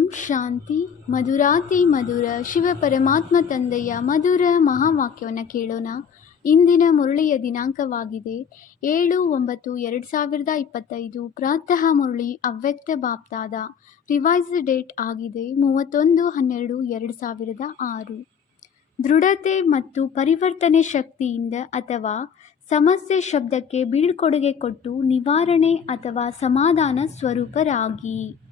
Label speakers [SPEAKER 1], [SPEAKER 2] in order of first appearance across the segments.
[SPEAKER 1] ಓಂ ಶಾಂತಿ. ಮಧುರಾತಿ ಮಧುರ ಶಿವ ಪರಮಾತ್ಮ ತಂದೆಯ ಮಧುರ ಮಹಾವಾಕ್ಯವನ್ನು ಕೇಳೋಣ. ಇಂದಿನ ಮುರಳಿಯ ದಿನಾಂಕವಾಗಿದೆ. ಏಳು ಒಂಬತ್ತು ಎರಡು ಸಾವಿರದ ಇಪ್ಪತ್ತೈದು. ಪ್ರಾತಃ ಮುರಳಿ ಅವ್ಯಕ್ತ ಬಾಪ್ತಾದ. ರಿವೈಸ್ ಡೇಟ್ ಆಗಿದೆ ಮೂವತ್ತೊಂದು ಹನ್ನೆರಡು ಎರಡು ಸಾವಿರದ ಆರು. ದೃಢತೆ ಮತ್ತು ಪರಿವರ್ತನೆ ಶಕ್ತಿಯಿಂದ ಅಥವಾ ಸಮಸ್ಯೆ ಶಬ್ದಕ್ಕೆ ಬೀಳ್ಕೊಡುಗೆ ಕೊಟ್ಟು ನಿವಾರಣೆ ಅಥವಾ ಸಮಾಧಾನ ಸ್ವರೂಪರಾಗಿ.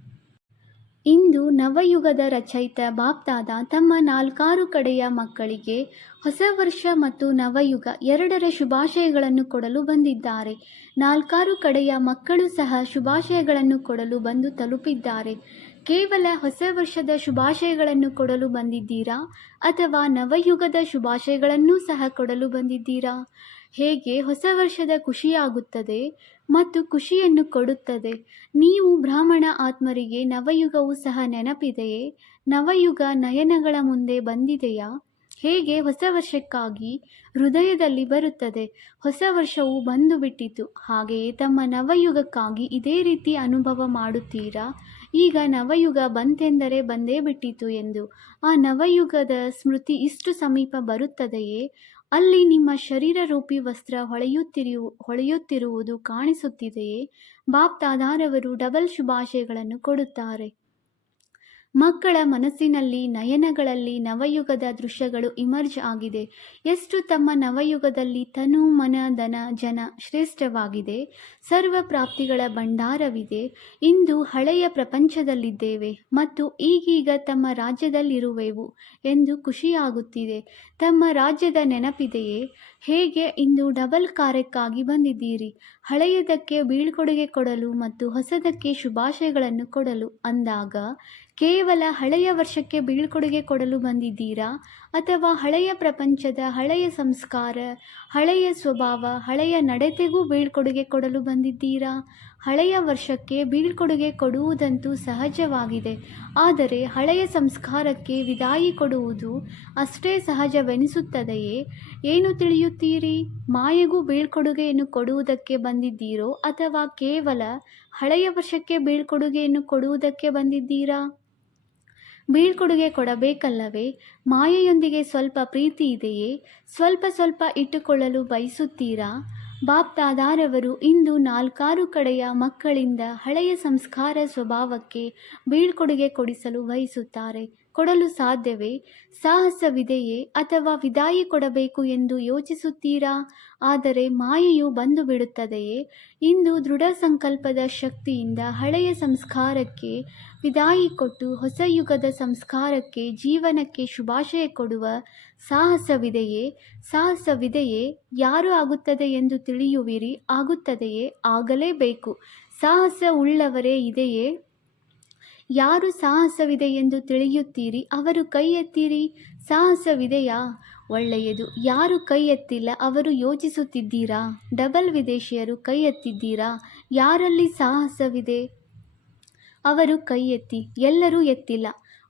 [SPEAKER 1] ಇಂದು ನವಯುಗದ ರಚಯಿತ ಬಾಪ್ತಾದ ತಮ್ಮ ನಾಲ್ಕಾರು ಕಡೆಯ ಮಕ್ಕಳಿಗೆ ಹೊಸ ವರ್ಷ ಮತ್ತು ನವಯುಗ ಎರಡರ ಶುಭಾಶಯಗಳನ್ನು ಕೊಡಲು ಬಂದಿದ್ದಾರೆ. ನಾಲ್ಕಾರು ಕಡೆಯ ಮಕ್ಕಳು ಸಹ ಶುಭಾಶಯಗಳನ್ನು ಕೊಡಲು ಬಂದು ತಲುಪಿದ್ದಾರೆ. ಕೇವಲ ಹೊಸ ವರ್ಷದ ಶುಭಾಶಯಗಳನ್ನು ಕೊಡಲು ಬಂದಿದ್ದೀರಾ ಅಥವಾ ನವಯುಗದ ಶುಭಾಶಯಗಳನ್ನೂ ಸಹ ಕೊಡಲು ಬಂದಿದ್ದೀರಾ? ಹೇಗೆ ಹೊಸ ವರ್ಷದ ಖುಷಿಯಾಗುತ್ತದೆ ಮತ್ತು ಖುಷಿಯನ್ನು ಕೊಡುತ್ತದೆ. ನೀವು ಬ್ರಾಹ್ಮಣ ಆತ್ಮರಿಗೆ ನವಯುಗವು ಸಹ ನೆನಪಿದೆಯೇ? ನವಯುಗ ನಯನಗಳ ಮುಂದೆ ಬಂದಿದೆಯಾ? ಹೇಗೆ ಹೊಸ ವರ್ಷಕ್ಕಾಗಿ ಹೃದಯದಲ್ಲಿ ಬರುತ್ತದೆ? ಹೊಸ ವರ್ಷವು ಬಂದು ಬಿಟ್ಟಿತು ಹಾಗೆಯೇ ತಮ್ಮ ನವಯುಗಕ್ಕಾಗಿ ಇದೇ ರೀತಿ ಅನುಭವ ಮಾಡುತ್ತೀರಾ? ಈಗ ನವಯುಗ ಬಂತೆಂದರೆ ಬಂದೇ ಬಿಟ್ಟಿತು ಎಂದು. ಆ ನವಯುಗದ ಸ್ಮೃತಿ ಇಷ್ಟು ಸಮೀಪ ಬರುತ್ತದೆಯೇ? ಅಲ್ಲಿ ನಿಮ್ಮ ಶರೀರ ರೂಪಿ ವಸ್ತ್ರ ಹೊಳೆಯುತ್ತಿರು ಹೊಳೆಯುತ್ತಿರುವುದು ಕಾಣಿಸುತ್ತಿದೆಯೇ? ಬಾಪ್ತಾದಾರವರು ಡಬಲ್ ಶುಭಾಶಯಗಳನ್ನು ಕೊಡುತ್ತಾರೆ. ಮಕ್ಕಳ ಮನಸ್ಸಿನಲ್ಲಿ ನಯನಗಳಲ್ಲಿ ನವಯುಗದ ದೃಶ್ಯಗಳು ಇಮರ್ಜ್ ಆಗಿದೆ. ಎಷ್ಟು ತಮ್ಮ ನವಯುಗದಲ್ಲಿ ತನು ಮನ ಧನ ಜನ ಶ್ರೇಷ್ಠವಾಗಿದೆ. ಸರ್ವ ಪ್ರಾಪ್ತಿಗಳ ಭಂಡಾರವಿದೆ. ಇಂದು ಹಳೆಯ ಪ್ರಪಂಚದಲ್ಲಿದ್ದೇವೆ ಮತ್ತು ಈಗೀಗ ತಮ್ಮ ರಾಜ್ಯದಲ್ಲಿರುವೆವು ಎಂದು ಖುಷಿಯಾಗುತ್ತಿದೆ. ತಮ್ಮ ರಾಜ್ಯದ ನೆನಪಿದೆಯೇ? ಹೇಗೆ ಇಂದು ಡಬಲ್ ಕಾರ್ಯಕ್ಕಾಗಿ ಬಂದಿದ್ದೀರಿ? ಹಳೆಯದಕ್ಕೆ ಬೀಳ್ಕೊಡುಗೆ ಕೊಡಲು ಮತ್ತು ಹೊಸದಕ್ಕೆ ಶುಭಾಶಯಗಳನ್ನು ಕೊಡಲು ಅಂದಾಗ ಕೇವಲ ಹಳೆಯ ವರ್ಷಕ್ಕೆ ಬೀಳ್ಕೊಡುಗೆ ಕೊಡಲು ಬಂದಿದ್ದೀರಾ? ಅಥವಾ ಹಳೆಯ ಪ್ರಪಂಚದ ಹಳೆಯ ಸಂಸ್ಕಾರ, ಹಳೆಯ ಸ್ವಭಾವ, ಹಳೆಯ ನಡತೆಗೂ ಬೀಳ್ಕೊಡುಗೆ ಕೊಡಲು ಬಂದಿದ್ದೀರಾ? ಹಳೆಯ ವರ್ಷಕ್ಕೆ ಬೀಳ್ಕೊಡುಗೆ ಕೊಡುವುದಂತೂ ಸಹಜವಾಗಿದೆ. ಆದರೆ ಹಳೆಯ ಸಂಸ್ಕಾರಕ್ಕೆ ವಿದಾಯಿ ಕೊಡುವುದು ಅಷ್ಟೇ ಸಹಜವೆನಿಸುತ್ತದೆಯೇ? ಏನು ತಿಳಿಯುತ್ತೀರಿ? ಮಾಯೆಗೂ ಬೀಳ್ಕೊಡುಗೆಯನ್ನು ಕೊಡುವುದಕ್ಕೆ ಬಂದಿದ್ದೀರೋ ಅಥವಾ ಕೇವಲ ಹಳೆಯ ವರ್ಷಕ್ಕೆ ಬೀಳ್ಕೊಡುಗೆಯನ್ನು ಕೊಡುವುದಕ್ಕೆ ಬಂದಿದ್ದೀರಾ? ಬೀಳ್ಕೊಡುಗೆ ಕೊಡಬೇಕಲ್ಲವೇ? ಮಾಯೆಯೊಂದಿಗೆ ಸ್ವಲ್ಪ ಪ್ರೀತಿ ಇದೆಯೇ? ಸ್ವಲ್ಪ ಸ್ವಲ್ಪ ಇಟ್ಟುಕೊಳ್ಳಲು ಬಯಸುತ್ತೀರಾ? ಬಾಪ್ ತಾದಾರವರು ಇಂದು ನಾಲ್ಕಾರು ಕಡೆಯ ಮಕ್ಕಳಿಂದ ಹಳೆಯ ಸಂಸ್ಕಾರ ಸ್ವಭಾವಕ್ಕೆ ಬೀಳ್ಕೊಡುಗೆ ಕೊಡಿಸಲು ಬಯಸುತ್ತಾರೆ. ಕೊಡಲು ಸಾಧ್ಯವೇ? ಸಾಹಸವಿದೆಯೇ ಅಥವಾ ವಿದಾಯಿ ಕೊಡಬೇಕು ಎಂದು ಯೋಚಿಸುತ್ತೀರಾ? ಆದರೆ ಮಾಯೆಯು ಬಂದು ಬಿಡುತ್ತದೆಯೇ ಇಂದು ದೃಢ ಸಂಕಲ್ಪದ ಶಕ್ತಿಯಿಂದ ಹಳೆಯ ಸಂಸ್ಕಾರಕ್ಕೆ ವಿದಾಯಿ ಕೊಟ್ಟು ಹೊಸ ಯುಗದ ಸಂಸ್ಕಾರಕ್ಕೆ ಜೀವನಕ್ಕೆ ಶುಭಾಶಯ ಕೊಡುವ ಸಾಹಸವಿದೆಯೇ? ಸಾಹಸವಿದೆಯೇ? ಯಾರು ಆಗುತ್ತದೆ ಎಂದು ತಿಳಿಯುವಿರಿ. ಆಗುತ್ತದೆಯೇ? ಆಗಲೇಬೇಕು. ಸಾಹಸ ಉಳ್ಳವರೇ ಇದೆಯೇ? ಯಾರು ಸಾಹಸವಿದೆ ಎಂದು ತಿಳಿಯುತ್ತೀರಿ? ಅವರು ಕೈ ಎತ್ತೀರಿ ಸಾಹಸವಿದೆಯಾ? ಒಳ್ಳೆಯದು. ಯಾರು ಕೈ ಎತ್ತಿಲ್ಲ ಅವರು ಯೋಚಿಸುತ್ತಿದ್ದೀರಾ? ಡಬಲ್ ವಿದೇಶಿಯರು ಕೈ ಎತ್ತಿದ್ದೀರಾ ಯಾರಲ್ಲಿ ಸಾಹಸವಿದೆ? ಅವರು ಕೈ ಎತ್ತಿ ಎಲ್ಲರೂ ಎತ್ತಿಲ್ಲ.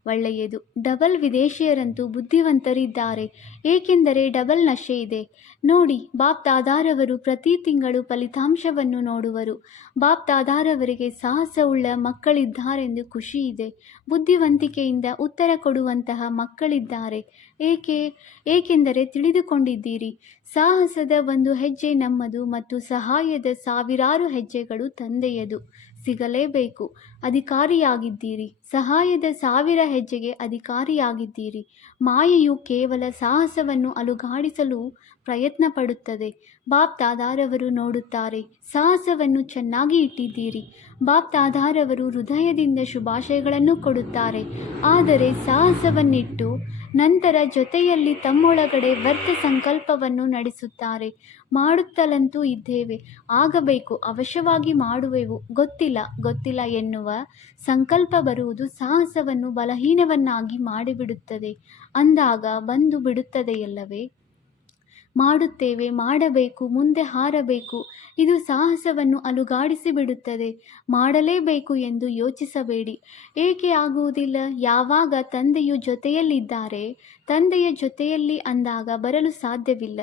[SPEAKER 1] ಒಳ್ಳೆಯದು. ಡಬಲ್ ವಿದೇಶಿಯರಂತೂ ಬುದ್ಧಿವಂತರಿದ್ದಾರೆ. ಏಕೆಂದರೆ ಡಬಲ್ ನಶೆ ಇದೆ. ನೋಡಿ ಬಾಪ್ ದಾದಾರವರು ಪ್ರತಿ ತಿಂಗಳು ಫಲಿತಾಂಶವನ್ನು ನೋಡುವರು. ಬಾಪ್ ದಾದಾರವರಿಗೆ ಸಾಹಸವುಳ್ಳ ಮಕ್ಕಳಿದ್ದಾರೆಂದು ಖುಷಿ ಇದೆ. ಬುದ್ಧಿವಂತಿಕೆಯಿಂದ ಉತ್ತರ ಕೊಡುವಂತಹ ಮಕ್ಕಳಿದ್ದಾರೆ. ಏಕೆ? ಏಕೆಂದರೆ ತಿಳಿದುಕೊಂಡಿದ್ದೀರಿ, ಸಾಹಸದ ಒಂದು ಹೆಜ್ಜೆ ನಮ್ಮದು ಮತ್ತು ಸಹಾಯದ ಸಾವಿರಾರು ಹೆಜ್ಜೆಗಳು ತಂದೆಯದು. ಸಿಗಲೇಬೇಕು. ಅಧಿಕಾರಿಯಾಗಿದ್ದೀರಿ. ಸಹಾಯದ ಸಾವಿರ ಹೆಜ್ಜೆಗೆ ಅಧಿಕಾರಿಯಾಗಿದ್ದೀರಿ. ಮಾಯೆಯು ಕೇವಲ ಸಾಹಸವನ್ನು ಅಲುಗಾಡಿಸಲು ಪ್ರಯತ್ನ ಪಡುತ್ತದೆ ಬಾಪ್ ತಾದಾರವರು ನೋಡುತ್ತಾರೆ, ಸಾಹಸವನ್ನು ಚೆನ್ನಾಗಿ ಇಟ್ಟಿದ್ದೀರಿ. ಬಾಪ್ ತಾದಾರವರು ಹೃದಯದಿಂದ ಶುಭಾಶಯಗಳನ್ನು ಕೊಡುತ್ತಾರೆ. ಆದರೆ ಸಾಹಸವನ್ನಿಟ್ಟು ನಂತರ ಜೊತೆಯಲ್ಲಿ ತಮ್ಮೊಳಗಡೆ ವ್ಯರ್ಥ ಸಂಕಲ್ಪವನ್ನು ನಡೆಸುತ್ತಾರೆ. ಮಾಡುತ್ತಲಂತೂ ಇದ್ದೇವೆ. ಆಗಬೇಕು, ಅವಶ್ಯವಾಗಿ ಮಾಡುವೆವು. ಗೊತ್ತಿಲ್ಲ ಗೊತ್ತಿಲ್ಲ ಎನ್ನುವ ಸಂಕಲ್ಪ ಬರುವುದು ಸಾಹಸವನ್ನು ಬಲಹೀನವನ್ನಾಗಿ ಮಾಡಿಬಿಡುತ್ತದೆ. ಅಂದಾಗ ಬಂದು ಬಿಡುತ್ತದೆಯಲ್ಲವೇ? ಮಾಡುತ್ತೇವೆ, ಮಾಡಬೇಕು, ಮುಂದೆ ಹಾರಬೇಕು. ಇದು ಸಾಹಸವನ್ನು ಅಲುಗಾಡಿಸಿ ಬಿಡುತ್ತದೆ ಮಾಡಲೇಬೇಕು ಎಂದು ಯೋಚಿಸಬೇಡಿ. ಏಕೆ ಆಗುವುದಿಲ್ಲ? ಯಾವಾಗ ತಂದೆಯು ಜೊತೆಯಲ್ಲಿದ್ದಾರೆ? ತಂದೆಯ ಜೊತೆಯಲ್ಲಿ ಅಂದಾಗ ಬರಲು ಸಾಧ್ಯವಿಲ್ಲ.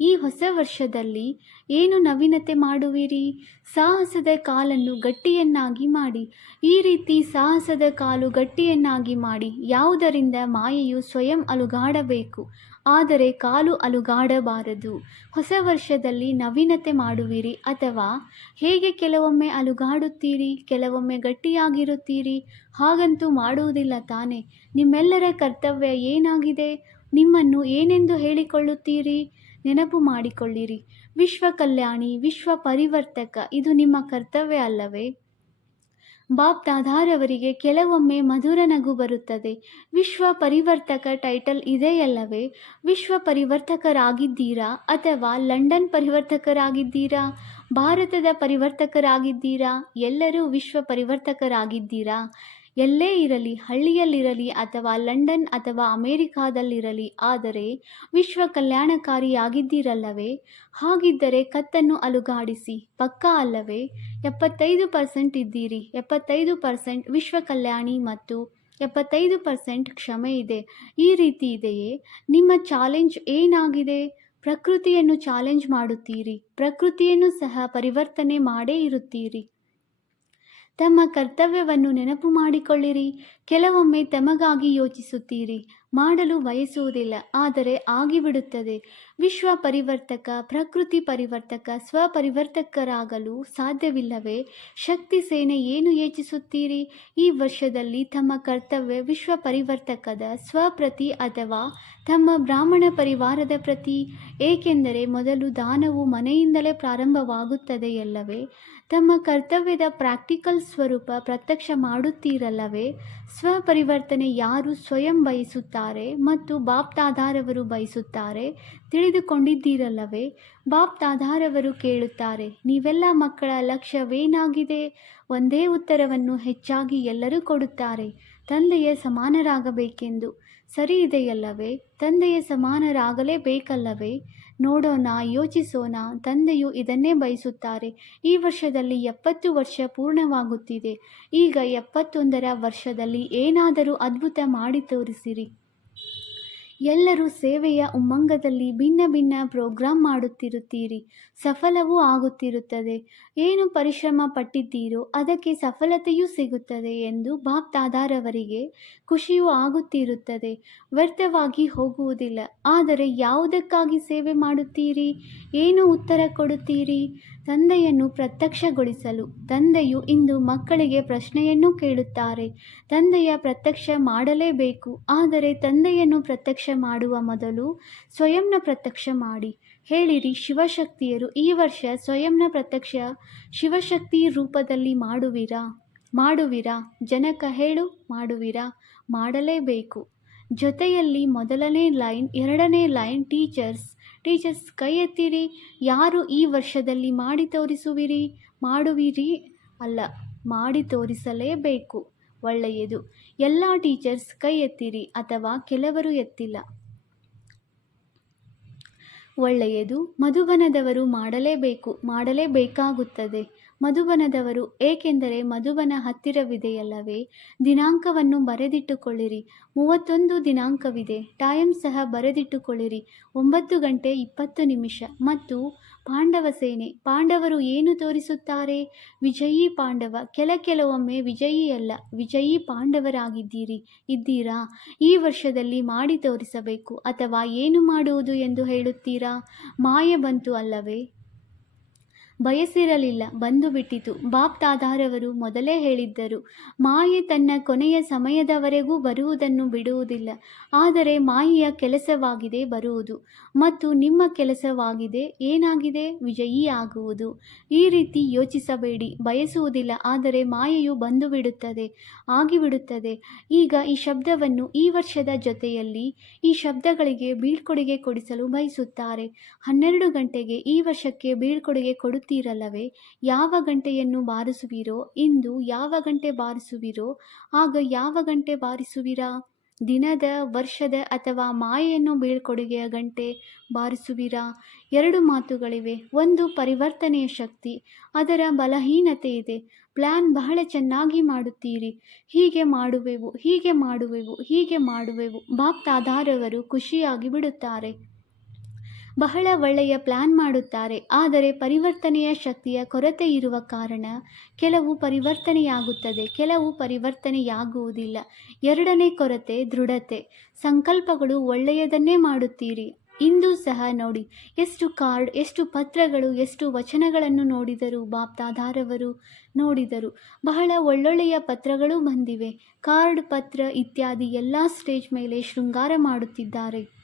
[SPEAKER 1] ಈ ಹೊಸ ವರ್ಷದಲ್ಲಿ ಏನು ನವೀನತೆ ಮಾಡುವಿರಿ? ಸಾಹಸದ ಕಾಲನ್ನು ಗಟ್ಟಿಯನ್ನಾಗಿ ಮಾಡಿ. ಈ ರೀತಿ ಸಾಹಸದ ಕಾಲು ಗಟ್ಟಿಯನ್ನಾಗಿ ಮಾಡಿ. ಯಾವುದರಿಂದ ಮಾಯೆಯು ಸ್ವಯಂ ಅಲುಗಾಡಬೇಕು? ಆದರೆ ಕಾಲು ಅಲುಗಾಡಬಾರದು. ಹೊಸ ವರ್ಷದಲ್ಲಿ ನವೀನತೆ ಮಾಡುವಿರಿ ಅಥವಾ ಹೇಗೆ ಕೆಲವೊಮ್ಮೆ ಅಲುಗಾಡುತ್ತೀರಿ, ಕೆಲವೊಮ್ಮೆ ಗಟ್ಟಿಯಾಗಿರುತ್ತೀರಿ, ಹಾಗಂತೂ ಮಾಡುವುದಿಲ್ಲ ತಾನೆ. ನಿಮ್ಮೆಲ್ಲರ ಕರ್ತವ್ಯ ಏನಾಗಿದೆ? ನಿಮ್ಮನ್ನು ಏನೆಂದು ಹೇಳಿಕೊಳ್ಳುತ್ತೀರಿ? ನೆನಪು ಮಾಡಿಕೊಳ್ಳಿರಿ. ವಿಶ್ವ ಕಲ್ಯಾಣಿ ವಿಶ್ವ ಪರಿವರ್ತಕ ಇದು ನಿಮ್ಮ ಕರ್ತವ್ಯ ಅಲ್ಲವೇ? ಬಾಪ್ ದಾದಾರವರಿಗೆ ಕೆಲವೊಮ್ಮೆ ಮಧುರ ನಗು ಬರುತ್ತದೆ. ವಿಶ್ವ ಪರಿವರ್ತಕ ಟೈಟಲ್ ಇದೆಯಲ್ಲವೇ? ವಿಶ್ವ ಪರಿವರ್ತಕರಾಗಿದ್ದೀರಾ ಅಥವಾ ಲಂಡನ್ ಪರಿವರ್ತಕರಾಗಿದ್ದೀರಾ? ಭಾರತದ ಪರಿವರ್ತಕರಾಗಿದ್ದೀರಾ? ಎಲ್ಲರೂ ವಿಶ್ವ ಪರಿವರ್ತಕರಾಗಿದ್ದೀರಾ? ಎಲ್ಲೇ ಇರಲಿ, ಹಳ್ಳಿಯಲ್ಲಿರಲಿ ಅಥವಾ ಲಂಡನ್ ಅಥವಾ ಅಮೇರಿಕಾದಲ್ಲಿರಲಿ, ಆದರೆ ವಿಶ್ವ ಕಲ್ಯಾಣಕಾರಿಯಾಗಿದ್ದೀರಲ್ಲವೇ? ಹಾಗಿದ್ದರೆ ಕತ್ತನ್ನು ಅಲುಗಾಡಿಸಿ, ಪಕ್ಕಾ ಅಲ್ಲವೇ? ಎಪ್ಪತ್ತೈದು ಪರ್ಸೆಂಟ್ ಇದ್ದೀರಿ, ಎಪ್ಪತ್ತೈದು ಪರ್ಸೆಂಟ್ ವಿಶ್ವ ಕಲ್ಯಾಣಿ ಮತ್ತು ಎಪ್ಪತ್ತೈದು ಪರ್ಸೆಂಟ್ ಕ್ಷಮೆ ಇದೆ. ಈ ರೀತಿ ಇದೆಯೇ? ನಿಮ್ಮ ಚಾಲೆಂಜ್ ಏನಾಗಿದೆ? ಪ್ರಕೃತಿಯನ್ನು ಚಾಲೆಂಜ್ ಮಾಡುತ್ತೀರಿ, ಪ್ರಕೃತಿಯನ್ನು ಸಹ ಪರಿವರ್ತನೆ ಮಾಡೇ ಇರುತ್ತೀರಿ. ತಮ್ಮ ಕರ್ತವ್ಯವನ್ನು ನೆನಪು ಮಾಡಿಕೊಳ್ಳಿರಿ. ಕೆಲವೊಮ್ಮೆ ತಮಗಾಗಿ ಯೋಚಿಸುತ್ತೀರಿ. ಮಾಡಲು ಬಯಸುವುದಿಲ್ಲ, ಆದರೆ ಆಗಿಬಿಡುತ್ತದೆ. ವಿಶ್ವ ಪರಿವರ್ತಕ, ಪ್ರಕೃತಿ ಪರಿವರ್ತಕ ಸ್ವಪರಿವರ್ತಕರಾಗಲು ಸಾಧ್ಯವಿಲ್ಲವೇ? ಶಕ್ತಿ ಸೇನೆ ಏನು ಯೋಚಿಸುತ್ತೀರಿ? ಈ ವರ್ಷದಲ್ಲಿ ತಮ್ಮ ಕರ್ತವ್ಯ ವಿಶ್ವ ಪರಿವರ್ತಕದ ಸ್ವಪ್ರತಿ ಅಥವಾ ತಮ್ಮ ಬ್ರಾಹ್ಮಣ ಪರಿವಾರದ ಪ್ರತಿ? ಏಕೆಂದರೆ ಮೊದಲು ದಾನವು ಮನೆಯಿಂದಲೇ ಪ್ರಾರಂಭವಾಗುತ್ತದೆಯಲ್ಲವೇ? ತಮ್ಮ ಕರ್ತವ್ಯದ ಪ್ರಾಕ್ಟಿಕಲ್ ಸ್ವರೂಪ ಪ್ರತ್ಯಕ್ಷ ಮಾಡುತ್ತೀರಲ್ಲವೇ? ಸ್ವಪರಿವರ್ತನೆ ಯಾರು ಸ್ವಯಂ ಬಯಸುತ್ತಾರೆ ಮತ್ತು ಬಾಪ್ತಾಧಾರವರು ಬಯಸುತ್ತಾರೆ ತಿಳಿದುಕೊಂಡಿದ್ದೀರಲ್ಲವೇ? ಬಾಪ್ತಾಧಾರವರು ಕೇಳುತ್ತಾರೆ, ನೀವೆಲ್ಲ ಮಕ್ಕಳ ಲಕ್ಷ್ಯವೇನಾಗಿದೆ? ಒಂದೇ ಉತ್ತರವನ್ನು ಹೆಚ್ಚಾಗಿ ಎಲ್ಲರೂ ಕೊಡುತ್ತಾರೆ, ತಂದೆಯ ಸಮಾನರಾಗಬೇಕೆಂದು. ಸರಿ ಇದೆಯಲ್ಲವೇ? ತಂದೆಯ ಸಮಾನರಾಗಲೇಬೇಕಲ್ಲವೇ? ನೋಡೋಣ, ಯೋಚಿಸೋಣ, ತಂದೆಯು ಇದನ್ನೇ ಬಯಸುತ್ತಾರೆ. ಈ ವರ್ಷದಲ್ಲಿ ಎಪ್ಪತ್ತು ವರ್ಷ ಪೂರ್ಣವಾಗುತ್ತಿದೆ. ಈಗ ಎಪ್ಪತ್ತೊಂದರ ವರ್ಷದಲ್ಲಿ ಏನಾದರೂ ಅದ್ಭುತ ಮಾಡಿ ತೋರಿಸಿರಿ. ಎಲ್ಲರೂ ಸೇವೆಯ ಉಮ್ಮಂಗದಲ್ಲಿ ಭಿನ್ನ ಭಿನ್ನ ಪ್ರೋಗ್ರಾಂ ಮಾಡುತ್ತಿರುತ್ತೀರಿ. ಸಫಲವೂ ಆಗುತ್ತಿರುತ್ತದೆ. ಏನು ಪರಿಶ್ರಮ ಪಟ್ಟಿದ್ದೀರೋ ಅದಕ್ಕೆ ಸಫಲತೆಯೂ ಸಿಗುತ್ತದೆ ಎಂದು ಭಕ್ತಾದಾರವರಿಗೆ ಖುಷಿಯೂ ಆಗುತ್ತಿರುತ್ತದೆ. ವ್ಯರ್ಥವಾಗಿ ಹೋಗುವುದಿಲ್ಲ. ಆದರೆ ಯಾವುದಕ್ಕಾಗಿ ಸೇವೆ ಮಾಡುತ್ತೀರಿ? ಏನು ಉತ್ತರ ಕೊಡುತ್ತೀರಿ? ತಂದೆಯನ್ನು ಪ್ರತ್ಯಕ್ಷಗೊಳಿಸಲು. ತಂದೆಯು ಇಂದು ಮಕ್ಕಳಿಗೆ ಪ್ರಶ್ನೆಯನ್ನು ಕೇಳುತ್ತಾರೆ. ತಂದೆಯ ಪ್ರತ್ಯಕ್ಷ ಮಾಡಲೇಬೇಕು. ಆದರೆ ತಂದೆಯನ್ನು ಪ್ರತ್ಯಕ್ಷ ಮಾಡುವ ಮೊದಲು ಸ್ವಯಂನ ಪ್ರತ್ಯಕ್ಷ ಮಾಡಿ. ಹೇಳಿರಿ, ಶಿವಶಕ್ತಿಯರು ಈ ವರ್ಷ ಸ್ವಯಂನ ಪ್ರತ್ಯಕ್ಷ ಶಿವಶಕ್ತಿ ರೂಪದಲ್ಲಿ ಮಾಡುವಿರಾ? ಮಾಡುವಿರಾ? ಜನಕ ಹೇಳು, ಮಾಡುವಿರಾ? ಮಾಡಲೇಬೇಕು. ಜೊತೆಯಲ್ಲಿ ಮೊದಲನೇ ಲೈನ್, ಎರಡನೇ ಲೈನ್ ಟೀಚರ್ಸ್ ಟೀಚರ್ಸ್ ಕೈ ಎತ್ತಿರಿ ಯಾರು ಈ ವರ್ಷದಲ್ಲಿ ಮಾಡಿ ತೋರಿಸುವಿರಿ? ಮಾಡುವಿರಿ? ಅಲ್ಲ, ಮಾಡಿ ತೋರಿಸಲೇಬೇಕು. ಒಳ್ಳೆಯದು. ಎಲ್ಲ ಟೀಚರ್ಸ್ ಕೈ ಎತ್ತಿರಿ ಅಥವಾ ಕೆಲವರು ಎತ್ತಿಲ್ಲ. ಒಳ್ಳೆಯದು. ಮಧುಬನದವರು ಮಾಡಲೇಬೇಕು, ಮಾಡಲೇಬೇಕಾಗುತ್ತದೆ. ಮಧುಬನದವರು ಏಕೆಂದರೆ ಮಧುಬನ ಹತ್ತಿರವಿದೆಯಲ್ಲವೇ? ದಿನಾಂಕವನ್ನು ಬರೆದಿಟ್ಟುಕೊಳ್ಳಿರಿ. ಮೂವತ್ತೊಂದು ದಿನಾಂಕವಿದೆ. ಟೈಮ್ ಸಹ ಬರೆದಿಟ್ಟುಕೊಳ್ಳಿರಿ. ಒಂಬತ್ತು ಗಂಟೆ ಇಪ್ಪತ್ತು ನಿಮಿಷ. ಮತ್ತು ಪಾಂಡವ ಸೇನೆ, ಪಾಂಡವರು ಏನು ತೋರಿಸುತ್ತಾರೆ? ವಿಜಯೀ ಪಾಂಡವ, ಕೆಲ ಕೆಲವೊಮ್ಮೆ ವಿಜಯಿಯಲ್ಲ ವಿಜಯೀ ಪಾಂಡವರಾಗಿದ್ದೀರಿ, ಇದ್ದೀರಾ? ಈ ವರ್ಷದಲ್ಲಿ ಮಾಡಿ ತೋರಿಸಬೇಕು, ಅಥವಾ ಏನು ಮಾಡುವುದು ಎಂದು ಹೇಳುತ್ತೀರಾ? ಮಾಯ ಬಂತು ಅಲ್ಲವೇ? ಬಯಸಿರಲಿಲ್ಲ. ಬಂದು ಬಿಟ್ಟಿತು. ಬಾಪ್ ತಾದಾರವರು ಮೊದಲೇ ಹೇಳಿದ್ದರು, ಮಾಯೆ ತನ್ನ ಕೊನೆಯ ಸಮಯದವರೆಗೂ ಬರುವುದನ್ನು ಬಿಡುವುದಿಲ್ಲ. ಆದರೆ ಮಾಯೆಯ ಕೆಲಸವಾಗಿದೆ ಬರುವುದು. ಮತ್ತು ನಿಮ್ಮ ಕೆಲಸವಾಗಿದೆ, ಏನಾಗಿದೆ? ವಿಜಯಿ ಆಗುವುದು. ಈ ರೀತಿ ಯೋಚಿಸಬೇಡಿ. ಬಯಸುವುದಿಲ್ಲ, ಆದರೆ ಮಾಯೆಯು ಬಂದು ಬಿಡುತ್ತದೆ, ಆಗಿಬಿಡುತ್ತದೆ. ಈಗ ಈ ಶಬ್ದವನ್ನು ಈ ವರ್ಷದ ಜೊತೆಯಲ್ಲಿ ಈ ಶಬ್ದಗಳಿಗೆ ಬೀಳ್ಕೊಡುಗೆ ಕೊಡಿಸಲು ಬಯಸುತ್ತಾರೆ. ಹನ್ನೆರಡು ಗಂಟೆಗೆ ಈ ವರ್ಷಕ್ಕೆ ಬೀಳ್ಕೊಡುಗೆ ಕೊಡುತ್ತೀರಲ್ಲವೇ ಯಾವ ಗಂಟೆಯನ್ನು ಬಾರಿಸುವಿರೋ? ಇಂದು ಯಾವ ಗಂಟೆ ಬಾರಿಸುವಿರೋ? ಆಗ ಯಾವ ಗಂಟೆ ಬಾರಿಸುವಿರಾ? ದಿನದ, ವರ್ಷದ ಅಥವಾ ಮಾಯೆಯನ್ನು ಬೀಳ್ಕೊಡುಗೆಯ ಗಂಟೆ ಬಾರಿಸುವಿರಾ? ಎರಡು ಮಾತುಗಳಿವೆ. ಒಂದು ಪರಿವರ್ತನೆಯ ಶಕ್ತಿ, ಅದರ ಬಲಹೀನತೆ ಇದೆ. ಪ್ಲ್ಯಾನ್ ಬಹಳ ಚೆನ್ನಾಗಿ ಮಾಡುತ್ತೀರಿ. ಹೀಗೆ ಮಾಡುವೆವು ಹೀಗೆ ಮಾಡುವೆವು ಹೀಗೆ ಮಾಡುವೆವು. ಭಕ್ತಾಧಾರವರು ಖುಷಿಯಾಗಿ ಬಿಡುತ್ತಾರೆ. ಬಹಳ ಒಳ್ಳೆಯ ಪ್ಲಾನ್ ಮಾಡುತ್ತಾರೆ. ಆದರೆ ಪರಿವರ್ತನೆಯ ಶಕ್ತಿಯ ಕೊರತೆ ಇರುವ ಕಾರಣ ಕೆಲವು ಪರಿವರ್ತನೆಯಾಗುತ್ತದೆ. ಕೆಲವು ಪರಿವರ್ತನೆಯಾಗುವುದಿಲ್ಲ. ಎರಡನೇ ಕೊರತೆ ದೃಢತೆ. ಸಂಕಲ್ಪಗಳು ಒಳ್ಳೆಯದನ್ನೇ ಮಾಡುತ್ತೀರಿ. ಇಂದು ಸಹ ನೋಡಿ. ಎಷ್ಟು ಕಾರ್ಡ್, ಎಷ್ಟು ಪತ್ರಗಳು, ಎಷ್ಟು ವಚನಗಳನ್ನು ನೋಡಿದರು ಬಾಪ್ತಾದಾರವರು ನೋಡಿದರು. ಬಹಳ ಒಳ್ಳೊಳ್ಳೆಯ ಪತ್ರಗಳು ಬಂದಿವೆ. ಕಾರ್ಡ್, ಪತ್ರ ಇತ್ಯಾದಿ ಎಲ್ಲ ಸ್ಟೇಜ್ ಮೇಲೆ ಶೃಂಗಾರ ಮಾಡುತ್ತಿದ್ದಾರೆ.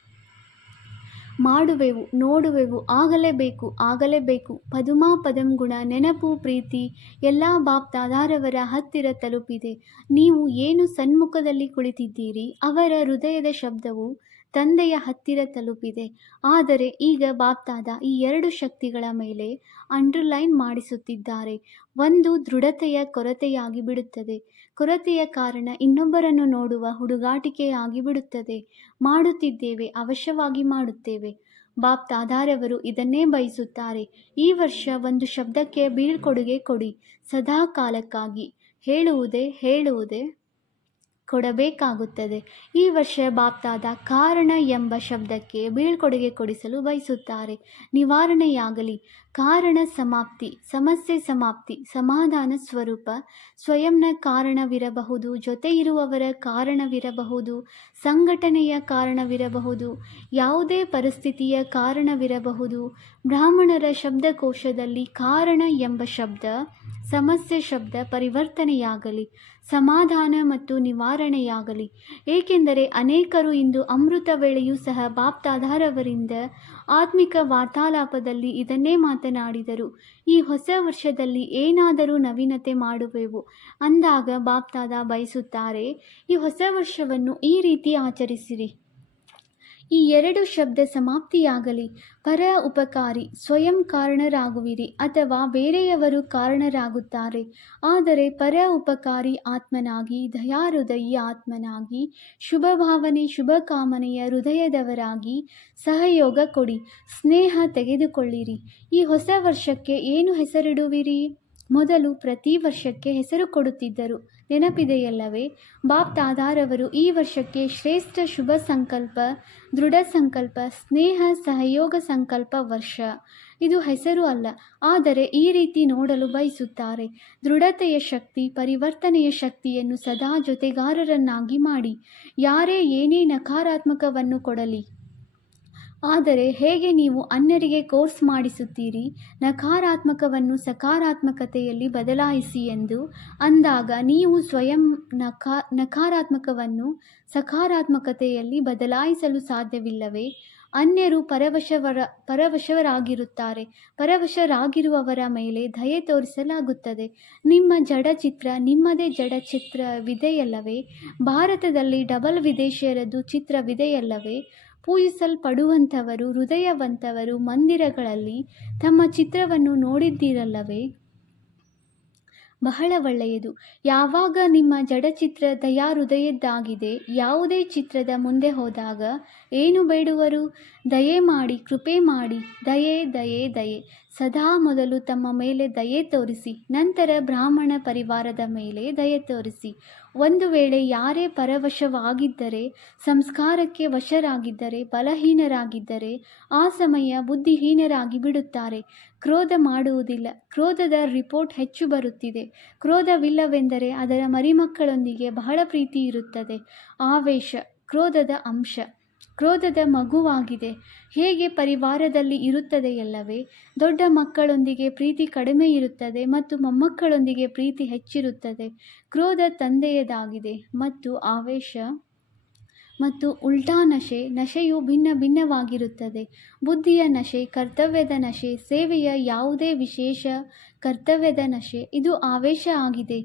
[SPEAKER 1] ಮಾಡುವೆವು, ನೋಡುವೆವು, ಆಗಲೇಬೇಕು ಆಗಲೇಬೇಕು. ಪದುಮಾ ಪದಂ ಗುಣ ನೆನಪು ಪ್ರೀತಿ ಎಲ್ಲ ಬಾಪ್ತಾದಾರವರ ಹತ್ತಿರ ತಲುಪಿದೆ. ನೀವು ಏನು ಸನ್ಮುಖದಲ್ಲಿ ಕುಳಿತಿದ್ದೀರಿ, ಅವರ ಹೃದಯದ ಶಬ್ದವು ತಂದೆಯ ಹತ್ತಿರ ತಲುಪಿದೆ. ಆದರೆ ಈಗ ಬಾಪ್ತಾದ ಈ ಎರಡು ಶಕ್ತಿಗಳ ಮೇಲೆ ಅಂಡರ್ಲೈನ್ ಮಾಡಿಸುತ್ತಿದ್ದಾರೆ. ಒಂದು ದೃಢತೆಯ ಕೊರತೆಯಾಗಿ ಬಿಡುತ್ತದೆ. ಕೊರತೆಯ ಕಾರಣ ಇನ್ನೊಬ್ಬರನ್ನು ನೋಡುವ ಹುಡುಗಾಟಿಕೆಯಾಗಿ ಬಿಡುತ್ತದೆ ಮಾಡುತ್ತಿದ್ದೇವೆ, ಅವಶ್ಯವಾಗಿ ಮಾಡುತ್ತೇವೆ. ಬಾಪ್ ತಾದಾರವರು ಇದನ್ನೇ ಬಯಸುತ್ತಾರೆ. ಈ ವರ್ಷ ಒಂದು ಶಬ್ದಕ್ಕೆ ಬೀಳ್ಕೊಡುಗೆ ಕೊಡಿ. ಸದಾ ಕಾಲಕ್ಕಾಗಿ ಹೇಳುವುದೇ ಹೇಳುವುದೇ. ಕೊಡಬೇಕಾಗುತ್ತದೆ. ಈ ವರ್ಷ ಬಾಪ್ತಾದ ಕಾರಣ ಎಂಬ ಶಬ್ದಕ್ಕೆ ಬೀಳ್ಕೊಡುಗೆ ಕೊಡಿಸಲು ಬಯಸುತ್ತಾರೆ. ನಿವಾರಣೆಯಾಗಲಿ. ಕಾರಣ ಸಮಾಪ್ತಿ, ಸಮಸ್ಯೆ ಸಮಾಪ್ತಿ, ಸಮಾಧಾನ ಸ್ವರೂಪ ಸ್ವಯಂನ ಕಾರಣವಿರಬಹುದು ಜೊತೆ ಇರುವವರ ಕಾರಣವಿರಬಹುದು, ಸಂಘಟನೆಯ ಕಾರಣವಿರಬಹುದು, ಯಾವುದೇ ಪರಿಸ್ಥಿತಿಯ ಕಾರಣವಿರಬಹುದು, ಬ್ರಾಹ್ಮಣರ ಶಬ್ದಕೋಶದಲ್ಲಿ ಕಾರಣ ಎಂಬ ಶಬ್ದ, ಸಮಸ್ಯೆ ಶಬ್ದ ಪರಿವರ್ತನೆಯಾಗಲಿ. ಸಮಾಧಾನ ಮತ್ತು ನಿವಾರಣೆಯಾಗಲಿ. ಏಕೆಂದರೆ ಅನೇಕರು ಇಂದು ಅಮೃತ ವೇಳೆಯೂ ಸಹ ಬಾಪ್ತಾದಾರವರಿಂದ ಆತ್ಮಿಕ ವಾರ್ತಾಲಾಪದಲ್ಲಿ ಇದನ್ನೇ ಮಾತನಾಡಿದರು. ಈ ಹೊಸ ವರ್ಷದಲ್ಲಿ ಏನಾದರೂ ನವೀನತೆ ಮಾಡುವೆವು ಅಂದಾಗ ಬಾಪ್ತಾದ ಬಯಸುತ್ತಾರೆ, ಈ ಹೊಸ ವರ್ಷವನ್ನು ಈ ರೀತಿ ಆಚರಿಸಿರಿ. ಈ ಎರಡು ಶಬ್ದ ಸಮಾಪ್ತಿಯಾಗಲಿ. ಪರ ಉಪಕಾರಿ, ಸ್ವಯಂ ಕಾರಣರಾಗುವಿರಿ ಅಥವಾ ಬೇರೆಯವರು ಕಾರಣರಾಗುತ್ತಾರೆ. ಆದರೆ ಪರ ಉಪಕಾರಿ ಆತ್ಮನಾಗಿ, ದಯಾಹೃದಯಿ ಆತ್ಮನಾಗಿ ಶುಭ ಭಾವನೆ ಶುಭ ಕಾಮನೆಯ ಹೃದಯದವರಾಗಿ ಸಹಯೋಗ ಕೊಡಿ, ಸ್ನೇಹ ತೆಗೆದುಕೊಳ್ಳಿರಿ. ಈ ಹೊಸ ವರ್ಷಕ್ಕೆ ಏನು ಹೆಸರಿಡುವಿರಿ? ಮೊದಲು ಪ್ರತಿ ವರ್ಷಕ್ಕೆ ಹೆಸರು ಕೊಡುತ್ತಿದ್ದರು. ನೆನಪಿದೆಯಲ್ಲವೇ? ಬಾಪ್ ತಾದಾರವರು ಈ ವರ್ಷಕ್ಕೆ ಶ್ರೇಷ್ಠ ಶುಭ ಸಂಕಲ್ಪ, ದೃಢ ಸಂಕಲ್ಪ, ಸ್ನೇಹ ಸಹಯೋಗ ಸಂಕಲ್ಪ ವರ್ಷ. ಇದು ಹೆಸರು ಅಲ್ಲ, ಆದರೆ ಈ ರೀತಿ ನೋಡಲು ಬಯಸುತ್ತಾರೆ. ದೃಢತೆಯ ಶಕ್ತಿ, ಪರಿವರ್ತನೆಯ ಶಕ್ತಿಯನ್ನು ಸದಾ ಜೊತೆಗಾರರನ್ನಾಗಿ ಮಾಡಿ. ಯಾರೇ ಏನೇ ನಕಾರಾತ್ಮಕವನ್ನು ಕೊಡಲಿ. ಆದರೆ ಹೇಗೆ ನೀವು ಅನ್ಯರಿಗೆ ಕೋರ್ಸ್ ಮಾಡಿಸುತ್ತೀರಿ? ನಕಾರಾತ್ಮಕವನ್ನು ಸಕಾರಾತ್ಮಕತೆಯಲ್ಲಿ ಬದಲಾಯಿಸಿ ಎಂದು ಅಂದಾಗ ನೀವು ಸ್ವಯಂ ನಕಾ, ನಕಾರಾತ್ಮಕವನ್ನು ಸಕಾರಾತ್ಮಕತೆಯಲ್ಲಿ ಬದಲಾಯಿಸಲು ಸಾಧ್ಯವಿಲ್ಲವೇ? ಅನ್ಯರು ಪರವಶವರ, ಪರವಶವರಾಗಿರುತ್ತಾರೆ. ಪರವಶರಾಗಿರುವವರ ಮೇಲೆ ದಯೆ ತೋರಿಸಲಾಗುತ್ತದೆ. ನಿಮ್ಮ ಜಡಚಿತ್ರ ನಿಮ್ಮದೇ ಜಡಚಿತ್ರವಿದೆಯಲ್ಲವೇ ಭಾರತದಲ್ಲಿ ಡಬಲ್ ವಿದೇಶಿಯರದ್ದು ಚಿತ್ರವಿದೆಯಲ್ಲವೇ? ಪೂಜಿಸಲ್ಪಡುವಂಥವರು, ಹೃದಯವಂತವರು ಮಂದಿರಗಳಲ್ಲಿ ತಮ್ಮ ಚಿತ್ರವನ್ನು ನೋಡಿದ್ದೀರಲ್ಲವೇ? ಬಹಳ ಒಳ್ಳೆಯದು. ಯಾವಾಗ ನಿಮ್ಮ ಜಡಚಿತ್ರ ದಯಾಹೃದಯದ್ದಾಗಿದೆ ಯಾವುದೇ ಚಿತ್ರದ ಮುಂದೆ ಹೋದಾಗ ಏನು ಬೇಡುವರು? ದಯೆ ಮಾಡಿ, ಕೃಪೆ ಮಾಡಿ, ದಯೆ ದಯೆ ದಯೆ. ಸದಾ ಮೊದಲು ತಮ್ಮ ಮೇಲೆ ದಯೆ ತೋರಿಸಿ, ನಂತರ ಬ್ರಾಹ್ಮಣ ಪರಿವಾರದ ಮೇಲೆ ದಯೆ ತೋರಿಸಿ. ಒಂದು ವೇಳೆ ಯಾರೇ ಪರವಶವಾಗಿದ್ದರೆ, ಸಂಸ್ಕಾರಕ್ಕೆ ವಶರಾಗಿದ್ದರೆ, ಬಲಹೀನರಾಗಿದ್ದರೆ, ಆ ಸಮಯ ಬುದ್ಧಿಹೀನರಾಗಿ ಬಿಡುತ್ತಾರೆ. ಕ್ರೋಧ ಮಾಡುವುದಿಲ್ಲ. ಕ್ರೋಧದ ರಿಪೋರ್ಟ್ ಹೆಚ್ಚು ಬರುತ್ತಿದೆ. ಕ್ರೋಧವಿಲ್ಲವೆಂದರೆ ಅದರ ಮರಿಮಕ್ಕಳೊಂದಿಗೆ ಬಹಳ ಪ್ರೀತಿ ಇರುತ್ತದೆ. ಆವೇಶ, ಕ್ರೋಧದ ಅಂಶ. ಕ್ರೋಧದ ಮಗುವಾಗಿದೆ. ಹೇಗೆ ಪರಿವಾರದಲ್ಲಿ ಇರುತ್ತದೆಯಲ್ಲವೇ ದೊಡ್ಡ ಮಕ್ಕಳೊಂದಿಗೆ ಪ್ರೀತಿ ಕಡಿಮೆ ಇರುತ್ತದೆ ಮತ್ತು ಮೊಮ್ಮಕ್ಕಳೊಂದಿಗೆ ಪ್ರೀತಿ ಹೆಚ್ಚಿರುತ್ತದೆ. ಕ್ರೋಧ ತಂದೆಯದಾಗಿದೆ ಮತ್ತು ಆವೇಶ ಮತ್ತು ಉಲ್ಟಾ ನಶೆ, ನಶೆಯು ಭಿನ್ನ ಭಿನ್ನವಾಗಿರುತ್ತದೆ. ಬುದ್ಧಿಯ ನಶೆ, ಕರ್ತವ್ಯದ ನಶೆ, ಸೇವೆಯ ಯಾವುದೇ ವಿಶೇಷ ಕರ್ತವ್ಯದ ನಶೆ, ಇದು ಆವೇಶ ಆಗಿದೆ.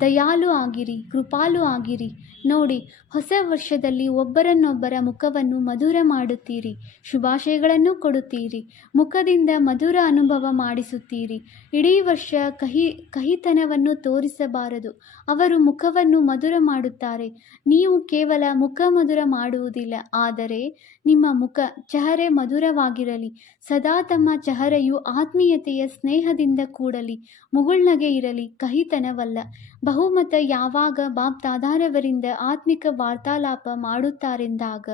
[SPEAKER 1] ದಯಾಲು ಆಗಿರಿ ಕೃಪಾಲು ಆಗಿರಿ. ನೋಡಿ, ಹೊಸ ವರ್ಷದಲ್ಲಿ ಒಬ್ಬರನ್ನೊಬ್ಬರ ಮುಖವನ್ನು ಮಧುರ ಮಾಡುತ್ತೀರಿ, ಶುಭಾಶಯಗಳನ್ನು ಕೊಡುತ್ತೀರಿ, ಮುಖದಿಂದ ಮಧುರ ಅನುಭವ ಮಾಡಿಸುತ್ತೀರಿ. ಇಡೀ ವರ್ಷ ಕಹಿ, ಕಹಿತನವನ್ನು ತೋರಿಸಬಾರದು, ಅವರು ಮುಖವನ್ನು ಮಧುರ ಮಾಡುತ್ತಾರೆ. ನೀವು ಕೇವಲ ಮುಖ ಮಧುರ ಮಾಡುವುದಿಲ್ಲ, ಆದರೆ ನಿಮ್ಮ ಮುಖ ಚಹರೆ ಮಧುರವಾಗಿರಲಿ, ಸದಾ ತಮ್ಮ ಚಹರೆಯು ಆತ್ಮೀಯತೆಯ ಸ್ನೇಹದಿಂದ ಕೂಡಲಿ, ಮುಗುಳ್ನಗೆ ಇರಲಿ, ಕಹಿತನವಲ್ಲ. ಬಹುಮತ ಯಾವಾಗ ಬಾಪ್ ದಾದಾರವರಿಂದ ಆತ್ಮಿಕ ವಾರ್ತಾಲಾಪ ಮಾಡುತ್ತಾರೆಂದಾಗ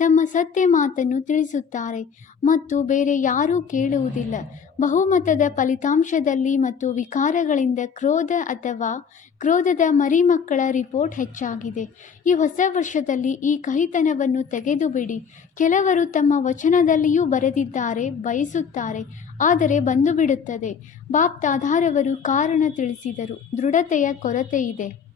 [SPEAKER 1] ತಮ್ಮ ಸತ್ಯ ಮಾತನ್ನು ತಿಳಿಸುತ್ತಾರೆ ಮತ್ತು ಬೇರೆ ಯಾರೂ ಕೇಳುವುದಿಲ್ಲ. ಬಹುಮತದ ಫಲಿತಾಂಶದಲ್ಲಿ ಮತ್ತು ವಿಕಾರಗಳಿಂದ ಕ್ರೋಧ ಅಥವಾ ಕ್ರೋಧದ ಮರಿಮಕ್ಕಳ ರಿಪೋರ್ಟ್ ಹೆಚ್ಚಾಗಿದೆ. ಈ ಹೊಸ ವರ್ಷದಲ್ಲಿ ಈ ಕಹಿತನವನ್ನು ತೆಗೆದುಬಿಡಿ. ಕೆಲವರು ತಮ್ಮ ವಚನದಲ್ಲಿಯೂ ಬರೆದಿದ್ದಾರೆ, ಬಯಸುತ್ತಾರೆ, ಆದರೆ ಬಂದು ಬಿಡುತ್ತದೆ ಬಾಪ್ತಾಧಾರವರು ಕಾರಣ ತಿಳಿಸಿದರು. ದೃಢತೆಯ ಕೊರತೆ ಇದೆ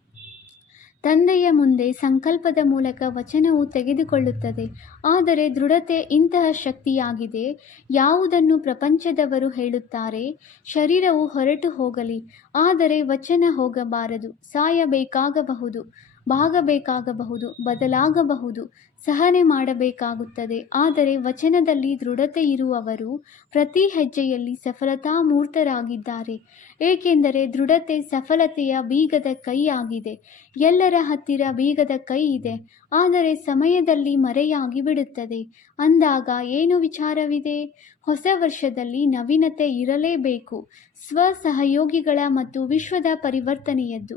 [SPEAKER 1] ತಂದೆಯ ಮುಂದೆ ಸಂಕಲ್ಪದ ಮೂಲಕ ವಚನವು ತೆಗೆದುಕೊಳ್ಳುತ್ತದೆ. ಆದರೆ ದೃಢತೆ ಇಂತಹ ಶಕ್ತಿಯಾಗಿದೆ, ಯಾವುದನ್ನು ಪ್ರಪಂಚದವರು ಹೇಳುತ್ತಾರೆ? ಶರೀರವು ಹೊರಟು ಹೋಗಲಿ, ಆದರೆ ವಚನ ಹೋಗಬಾರದು, ಸಾಯಬೇಕಾಗಬಹುದು, ಬಾಗಬೇಕಾಗಬಹುದು, ಬದಲಾಗಬಹುದು ಸಹನೆ ಮಾಡಬೇಕಾಗುತ್ತದೆ. ಆದರೆ ವಚನದಲ್ಲಿ ದೃಢತೆ ಇರುವವರು ಪ್ರತಿ ಹೆಜ್ಜೆಯಲ್ಲಿ ಸಫಲತಾಮೂರ್ತರಾಗಿದ್ದಾರೆ. ಏಕೆಂದರೆ ದೃಢತೆ ಸಫಲತೆಯ ಬೀಗದ ಕೈಯಾಗಿದೆ ಎಲ್ಲರ ಹತ್ತಿರ ಬೀಗದ ಕೈ ಇದೆ. ಆದರೆ ಸಮಯದಲ್ಲಿ ಮರೆಯಾಗಿ ಬಿಡುತ್ತದೆ. ಅಂದಾಗ ಏನು ವಿಚಾರವಿದೆ? ಹೊಸ ವರ್ಷದಲ್ಲಿ ನವೀನತೆ ಇರಲೇಬೇಕು. ಸ್ವಸಹಯೋಗಿಗಳ ಮತ್ತು ವಿಶ್ವದ ಪರಿವರ್ತನೆಯದ್ದು.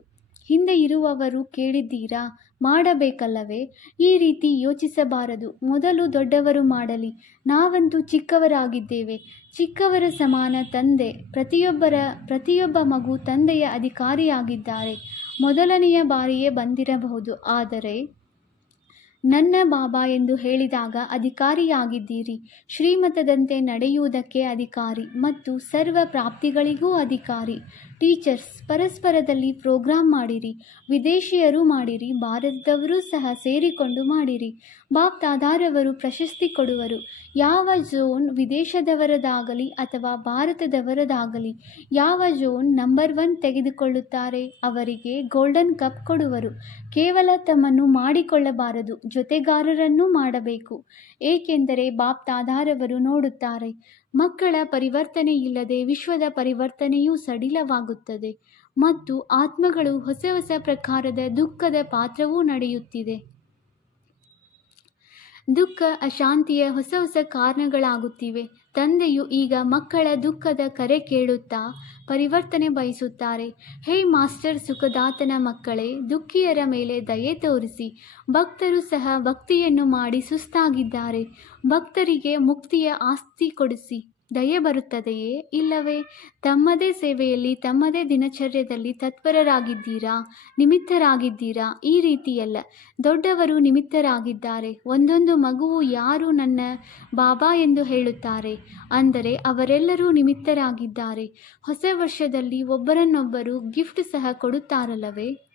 [SPEAKER 1] ಹಿಂದೆ ಇರುವವರು ಕೇಳಿದ್ದೀರಾ? ಮಾಡಬೇಕಲ್ಲವೇ? ಈ ರೀತಿ ಯೋಚಿಸಬಾರದು. ಮೊದಲು ದೊಡ್ಡವರು ಮಾಡಲಿ. ನಾವಂತೂ ಚಿಕ್ಕವರಾಗಿದ್ದೇವೆ. ಚಿಕ್ಕವರ ಸಮಾನ ತಂದೆ, ಪ್ರತಿಯೊಬ್ಬರ, ಪ್ರತಿಯೊಬ್ಬ ಮಗು ತಂದೆಯ ಅಧಿಕಾರಿಯಾಗಿದ್ದಾರೆ. ಮೊದಲನೆಯ ಬಾರಿಯೇ ಬಂದಿರಬಹುದು. ಆದರೆ, ನನ್ನ ಬಾಬಾ ಎಂದು ಹೇಳಿದಾಗ ಅಧಿಕಾರಿಯಾಗಿದ್ದೀರಿ. ಶ್ರೀಮತದಂತೆ ನಡೆಯುವುದಕ್ಕೆ ಅಧಿಕಾರಿ ಮತ್ತು ಸರ್ವ ಪ್ರಾಪ್ತಿಗಳಿಗೂ ಅಧಿಕಾರಿ. ಟೀಚರ್ಸ್ ಪರಸ್ಪರದಲ್ಲಿ ಪ್ರೋಗ್ರಾಮ್ ಮಾಡಿರಿ, ವಿದೇಶಿಯರು ಮಾಡಿರಿ, ಭಾರತದವರು ಸಹ ಸೇರಿಕೊಂಡು ಮಾಡಿರಿ. ಬಾಪ್ ದಾದಾರವರು ಪ್ರಶಸ್ತಿ ಕೊಡುವರು. ಯಾವ ಝೋನ್ ವಿದೇಶದವರದಾಗಲಿ ಅಥವಾ ಭಾರತದವರದಾಗಲಿ, ಯಾವ ಝೋನ್ ನಂಬರ್ ಒನ್ ತೆಗೆದುಕೊಳ್ಳುತ್ತಾರೆ ಅವರಿಗೆ ಗೋಲ್ಡನ್ ಕಪ್ ಕೊಡುವರು. ಕೇವಲ ತಮ್ಮನ್ನು ಮಾಡಿಕೊಳ್ಳಬಾರದು, ಜೊತೆಗಾರರನ್ನೂ ಮಾಡಬೇಕು. ಏಕೆಂದರೆ ಬಾಪ್ ದಾದಾರವರು ನೋಡುತ್ತಾರೆ ಮಕ್ಕಳ ಪರಿವರ್ತನೆ ಇಲ್ಲದೆ ವಿಶ್ವದ ಪರಿವರ್ತನೆಯೂ ಸಡಿಲವಾಗುತ್ತದೆ ಮತ್ತು ಆತ್ಮಗಳು ಹೊಸ ಹೊಸ ಪ್ರಕಾರದ ದುಃಖದ ಪಾತ್ರವೂ ನಡೆಯುತ್ತಿದೆ. ದುಃಖ ಅಶಾಂತಿಯ ಹೊಸ ಹೊಸ ಕಾರಣಗಳಾಗುತ್ತಿವೆ. ತಂದೆಯು ಈಗ ಮಕ್ಕಳ ದುಃಖದ ಕರೆ ಕೇಳುತ್ತಾ ಪರಿವರ್ತನೆ ಬಯಸುತ್ತಾರೆ. ಹೇ ಮಾಸ್ಟರ್ ಸುಖದಾತನ ಮಕ್ಕಳೇ, ದುಃಖಿಯರ ಮೇಲೆ ದಯೆ ತೋರಿಸಿ. ಭಕ್ತರು ಸಹ ಭಕ್ತಿಯನ್ನು ಮಾಡಿ ಸುಸ್ತಾಗಿದ್ದಾರೆ. ಭಕ್ತರಿಗೆ ಮುಕ್ತಿಯ ಆಸ್ತಿ ಕೊಡಿಸಿ. ದಯೆ ಬರುತ್ತದೆಯೇ? ಇಲ್ಲವೇ? ತಮ್ಮದೇ ಸೇವೆಯಲ್ಲಿ, ತಮ್ಮದೇ ದಿನಚರ್ಯದಲ್ಲಿ ತತ್ಪರರಾಗಿದ್ದೀರಾ? ನಿಮಿತ್ತರಾಗಿದ್ದೀರಾ? ಈ ರೀತಿಯಲ್ಲ. ದೊಡ್ಡವರು ನಿಮಿತ್ತರಾಗಿದ್ದಾರೆ. ಒಂದೊಂದು ಮಗುವು ಯಾರು ನನ್ನ ಬಾಬಾ ಎಂದು ಹೇಳುತ್ತಾರೆ. ಅಂದರೆ ಅವರೆಲ್ಲರೂ ನಿಮಿತ್ತರಾಗಿದ್ದಾರೆ. ಹೊಸ ವರ್ಷದಲ್ಲಿ ಒಬ್ಬರನ್ನೊಬ್ಬರು ಗಿಫ್ಟ್ ಸಹ ಕೊಡುತ್ತಾರಲ್ಲವೇ?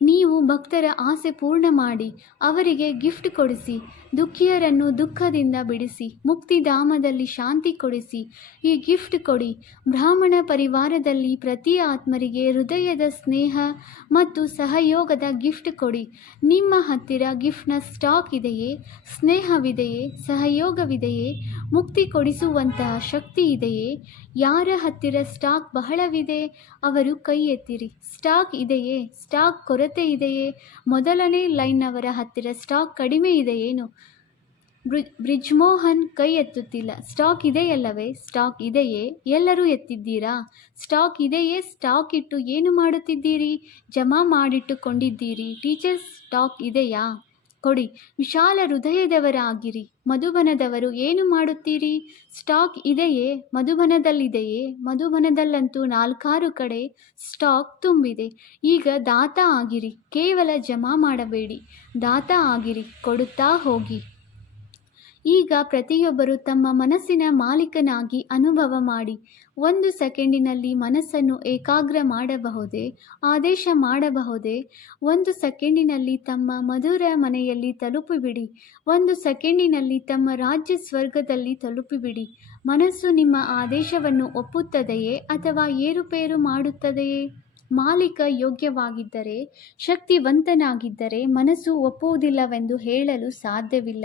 [SPEAKER 1] ನೀವು ಭಕ್ತರ ಆಸೆ ಪೂರ್ಣ ಮಾಡಿ ಅವರಿಗೆ ಗಿಫ್ಟ್ ಕೊಡಿಸಿ, ದುಃಖಿಯರನ್ನು ದುಃಖದಿಂದ ಬಿಡಿಸಿ, ಮುಕ್ತಿಧಾಮದಲ್ಲಿ ಶಾಂತಿ ಕೊಡಿಸಿ, ಈ ಗಿಫ್ಟ್ ಕೊಡಿ. ಬ್ರಾಹ್ಮಣ ಪರಿವಾರದಲ್ಲಿ ಪ್ರತಿ ಆತ್ಮರಿಗೆ ಹೃದಯದ ಸ್ನೇಹ ಮತ್ತು ಸಹಯೋಗದ ಗಿಫ್ಟ್ ಕೊಡಿ. ನಿಮ್ಮ ಹತ್ತಿರ ಗಿಫ್ಟ್ನ ಸ್ಟಾಕ್ ಇದೆಯೇ? ಸ್ನೇಹವಿದೆಯೇ? ಸಹಯೋಗವಿದೆಯೇ? ಮುಕ್ತಿ ಕೊಡಿಸುವಂತಹ ಶಕ್ತಿ ಇದೆಯೇ? ಯಾರ ಹತ್ತಿರ ಸ್ಟಾಕ್ ಬಹಳವಿದೆ? ಅವರು ಕೈ ಎತ್ತಿರಿ ಸ್ಟಾಕ್ ಇದೆಯೇ? ಸ್ಟಾಕ್ ಕೊರತೆ ಇದೆಯೇ? ಮೊದಲನೇ ಲೈನ್ನವರ ಹತ್ತಿರ ಸ್ಟಾಕ್ ಕಡಿಮೆ ಇದೆಯೇನು? ಬ್ರಿಜ್ ಮೋಹನ್ ಕೈ ಎತ್ತುತ್ತಿಲ್ಲ. ಸ್ಟಾಕ್ ಇದೆಯಲ್ಲವೇ? ಸ್ಟಾಕ್ ಇದೆಯೇ? ಎಲ್ಲರೂ ಎತ್ತಿದ್ದೀರಾ? ಸ್ಟಾಕ್ ಇದೆಯೇ? ಸ್ಟಾಕ್ ಇಟ್ಟು ಏನು ಮಾಡುತ್ತಿದ್ದೀರಿ? ಜಮಾ ಮಾಡಿಟ್ಟುಕೊಂಡಿದ್ದೀರಿ. ಟೀಚರ್ಸ್, ಸ್ಟಾಕ್ ಇದೆಯಾ? ಕೊಡಿ. ವಿಶಾಲ ಹೃದಯದವರಾಗಿರಿ. ಮಧುಬನದವರು ಏನು ಮಾಡುತ್ತೀರಿ? ಸ್ಟಾಕ್ ಇದೆಯೇ? ಮಧುಬನದಲ್ಲಿದೆಯೇ ಮಧುಬನದಲ್ಲಂತೂ ನಾಲ್ಕಾರು ಕಡೆ ಸ್ಟಾಕ್ ತುಂಬಿದೆ. ಈಗ ದಾತ ಆಗಿರಿ. ಕೇವಲ ಜಮಾ ಮಾಡಬೇಡಿ. ದಾತ ಆಗಿರಿ. ಕೊಡುತ್ತಾ ಹೋಗಿ. ಈಗ ಪ್ರತಿಯೊಬ್ಬರು ತಮ್ಮ ಮನಸ್ಸಿನ ಮಾಲೀಕನಾಗಿ ಅನುಭವ ಮಾಡಿ. ಒಂದು ಸೆಕೆಂಡಿನಲ್ಲಿ ಮನಸ್ಸನ್ನು ಏಕಾಗ್ರ ಮಾಡಬಹುದೇ? ಆದೇಶ ಮಾಡಬಹುದೇ? ಒಂದು ಸೆಕೆಂಡಿನಲ್ಲಿ ತಮ್ಮ ಮಧುರ ಮನೆಯಲ್ಲಿ ತಲುಪಿಬಿಡಿ. ಒಂದು ಸೆಕೆಂಡಿನಲ್ಲಿ ತಮ್ಮ ರಾಜ್ಯ ಸ್ವರ್ಗದಲ್ಲಿ ತಲುಪಿಬಿಡಿ. ಮನಸ್ಸು ನಿಮ್ಮ ಆದೇಶವನ್ನು ಒಪ್ಪುತ್ತದೆಯೇ ಅಥವಾ ಏರುಪೇರು ಮಾಡುತ್ತದೆಯೇ? ಮಾಲೀಕ ಯೋಗ್ಯವಾಗಿದ್ದರೆ, ಶಕ್ತಿವಂತನಾಗಿದ್ದರೆ ಮನಸ್ಸು ಒಪ್ಪುವುದಿಲ್ಲವೆಂದು ಹೇಳಲು ಸಾಧ್ಯವಿಲ್ಲ.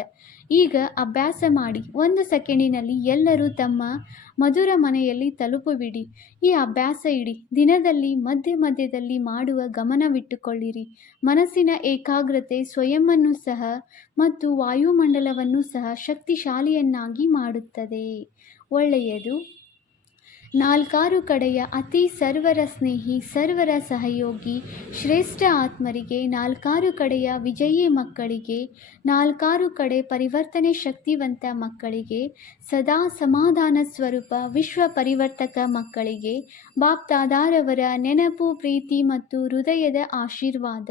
[SPEAKER 1] ಈಗ ಅಭ್ಯಾಸ ಮಾಡಿ, ಒಂದು ಸೆಕೆಂಡಿನಲ್ಲಿ ಎಲ್ಲರೂ ತಮ್ಮ ಮಧುರ ಮನೆಯಲ್ಲಿ ತಲುಪಿಬಿಡಿ ಈ ಅಭ್ಯಾಸ ಇಡಿ, ದಿನದಲ್ಲಿ ಮಧ್ಯ ಮಧ್ಯದಲ್ಲಿ ಮಾಡುವ ಗಮನವಿಟ್ಟುಕೊಳ್ಳಿರಿ. ಮನಸ್ಸಿನ ಏಕಾಗ್ರತೆ ಸ್ವಯಂವನ್ನು ಸಹ ಮತ್ತು ವಾಯುಮಂಡಲವನ್ನು ಸಹ ಶಕ್ತಿಶಾಲಿಯನ್ನಾಗಿ ಮಾಡುತ್ತದೆ. ಒಳ್ಳೆಯದು. ನಾಲ್ಕಾರು ಕಡೆಯ ಅತಿ ಸರ್ವರ ಸ್ನೇಹಿ, ಸರ್ವರ ಸಹಯೋಗಿ, ಶ್ರೇಷ್ಠ ಆತ್ಮರಿಗೆ, ನಾಲ್ಕಾರು ಕಡೆಯ ವಿಜಯಿ ಮಕ್ಕಳಿಗೆ, ನಾಲ್ಕಾರು ಕಡೆ ಪರಿವರ್ತನೆ ಶಕ್ತಿವಂತ ಮಕ್ಕಳಿಗೆ ಸದಾ ಸಮಾಧಾನ ಸ್ವರೂಪ ವಿಶ್ವ ಪರಿವರ್ತಕ ಮಕ್ಕಳಿಗೆ ಬಾಪ್ತಾದಾರವರ ನೆನಪು, ಪ್ರೀತಿ ಮತ್ತು ಹೃದಯದ ಆಶೀರ್ವಾದ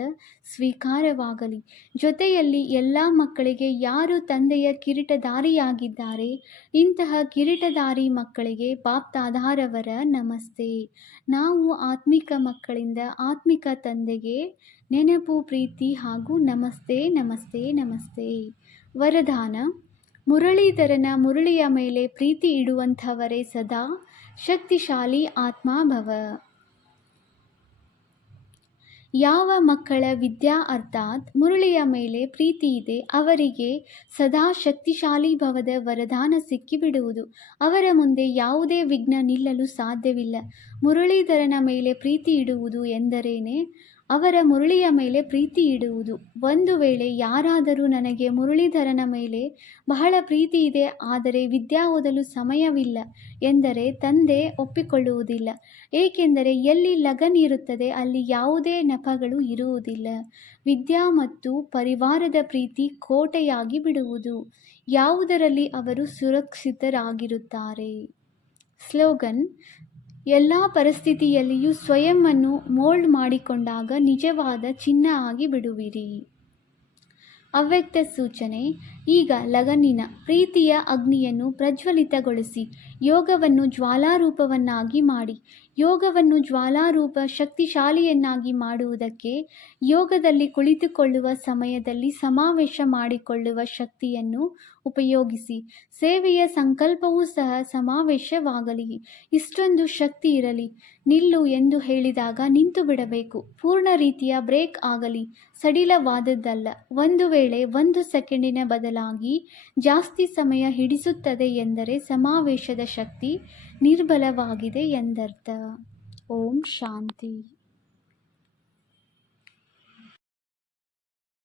[SPEAKER 1] ಸ್ವೀಕಾರವಾಗಲಿ. ಜೊತೆಯಲ್ಲಿ ಎಲ್ಲ ಮಕ್ಕಳಿಗೆ ಯಾರು ತಂದೆಯ ಕಿರೀಟಧಾರಿಯಾಗಿದ್ದಾರೆ, ಇಂತಹ ಕಿರೀಟಧಾರಿ ಮಕ್ಕಳಿಗೆ ಬಾಪ್ತಾದಾರವರ ನಮಸ್ತೆ. ನಾವು ಆತ್ಮಿಕ ಮಕ್ಕಳಿಂದ ಆತ್ಮಿಕ ತಂದೆಗೆ ನೆನಪು, ಪ್ರೀತಿ ಹಾಗೂ ನಮಸ್ತೆ ನಮಸ್ತೆ ನಮಸ್ತೆ. ವರದಾನ ಮುರಳೀಧರನ ಮುರಳಿಯ ಮೇಲೆ ಪ್ರೀತಿ ಇಡುವಂಥವರೇ ಸದಾ ಶಕ್ತಿಶಾಲಿ ಆತ್ಮಾಭವ. ಯಾವ ಮಕ್ಕಳ ವಿದ್ಯಾ ಅರ್ಥಾತ್ ಮುರಳಿಯ ಮೇಲೆ ಪ್ರೀತಿ ಇದೆ, ಅವರಿಗೆ ಸದಾ ಶಕ್ತಿಶಾಲಿ ಭವದ ವರದಾನ ಸಿಕ್ಕಿಬಿಡುವುದು. ಅವರ ಮುಂದೆ ಯಾವುದೇ ವಿಘ್ನ ನಿಲ್ಲಲು ಸಾಧ್ಯವಿಲ್ಲ. ಮುರಳೀಧರನ ಮೇಲೆ ಪ್ರೀತಿ ಇಡುವುದು ಎಂದರೇನೆ? ಅವರ ಮುರಳಿಯ ಮೇಲೆ ಪ್ರೀತಿ ಇಡುವುದು. ಒಂದು ವೇಳೆ ಯಾರಾದರೂ ನನಗೆ ಮುರಳೀಧರನ ಮೇಲೆ ಬಹಳ ಪ್ರೀತಿ ಇದೆ, ಆದರೆ ವಿದ್ಯಾ ಓದಲು ಸಮಯವಿಲ್ಲ ಎಂದರೆ ತಂದೆ ಒಪ್ಪಿಕೊಳ್ಳುವುದಿಲ್ಲ. ಏಕೆಂದರೆ ಎಲ್ಲಿ ಲಗನ್ ಇರುತ್ತದೆ, ಅಲ್ಲಿ ಯಾವುದೇ ನೆಪಗಳು ಇರುವುದಿಲ್ಲ. ವಿದ್ಯಾ ಮತ್ತು ಪರಿವಾರದ ಪ್ರೀತಿ ಕೋಟೆಯಾಗಿ ಬಿಡುವುದು. ಯಾವುದರಲ್ಲಿ ಅವರು ಸುರಕ್ಷಿತರಾಗಿರುತ್ತಾರೆ? ಸ್ಲೋಗನ್ ಎಲ್ಲ ಪರಿಸ್ಥಿತಿಯಲ್ಲಿಯೂ ಸ್ವಯಂವನ್ನು ಮೋಲ್ಡ್ ಮಾಡಿಕೊಂಡಾಗ ನಿಜವಾದ ಚಿನ್ನ ಆಗಿ ಬಿಡುವಿರಿ. ಅವ್ಯಕ್ತ ಸೂಚನೆ ಈಗ ಲಗನ್ನಿನ ಪ್ರೀತಿಯ ಅಗ್ನಿಯನ್ನು ಪ್ರಜ್ವಲಿತಗೊಳಿಸಿ, ಯೋಗವನ್ನು ಜ್ವಾಲಾರೂಪವನ್ನಾಗಿ ಮಾಡಿ, ಯೋಗವನ್ನು ಜ್ವಾಲಾರೂಪ ಶಕ್ತಿಶಾಲಿಯನ್ನಾಗಿ ಮಾಡುವುದಕ್ಕೆ ಯೋಗದಲ್ಲಿ ಕುಳಿತುಕೊಳ್ಳುವ ಸಮಯದಲ್ಲಿ ಸಮಾವೇಶ ಮಾಡಿಕೊಳ್ಳುವ ಶಕ್ತಿಯನ್ನು ಉಪಯೋಗಿಸಿ, ಸೇವೆಯ ಸಂಕಲ್ಪವೂ ಸಹ ಸಮಾವೇಶವಾಗಲಿ. ಇಷ್ಟೊಂದು ಶಕ್ತಿ ಇರಲಿ. ನಿಲ್ಲು ಎಂದು ಹೇಳಿದಾಗ ನಿಂತು ಬಿಡಬೇಕು. ಪೂರ್ಣ ರೀತಿಯ ಬ್ರೇಕ್ ಆಗಲಿ. ಸಡಿಲವಾದದ್ದಲ್ಲ. ಒಂದು ವೇಳೆ ಒಂದು ಸೆಕೆಂಡಿನ ಬದಲಾಗಿ ಜಾಸ್ತಿ ಸಮಯ ಹಿಡಿಸುತ್ತದೆ ಎಂದರೆ ಸಮಾವೇಶದ ಶಕ್ತಿ ನಿರ್ಬಲವಾಗಿದೆ ಎಂದರ್ಥ. ಓಂ ಶಾಂತಿ.